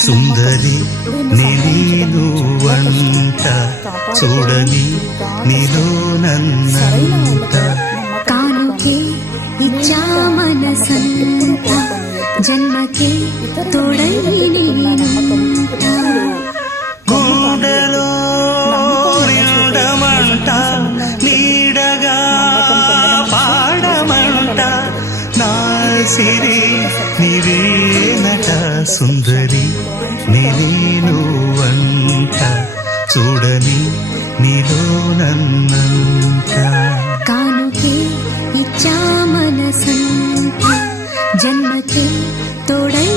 సుందరి నేను వంట చూడని నీలో నన్నంట కానుకే ఇచ్చా మనసంత జన్మకే తోడై గుండెలో నిండమంట నీడగా పాడమంట నా సిరి నీవేనట సుందరి నేను వంట చూడని నీలో నన్నంట కానుకే ఇచ్చా మనసంత జన్మకే తోడై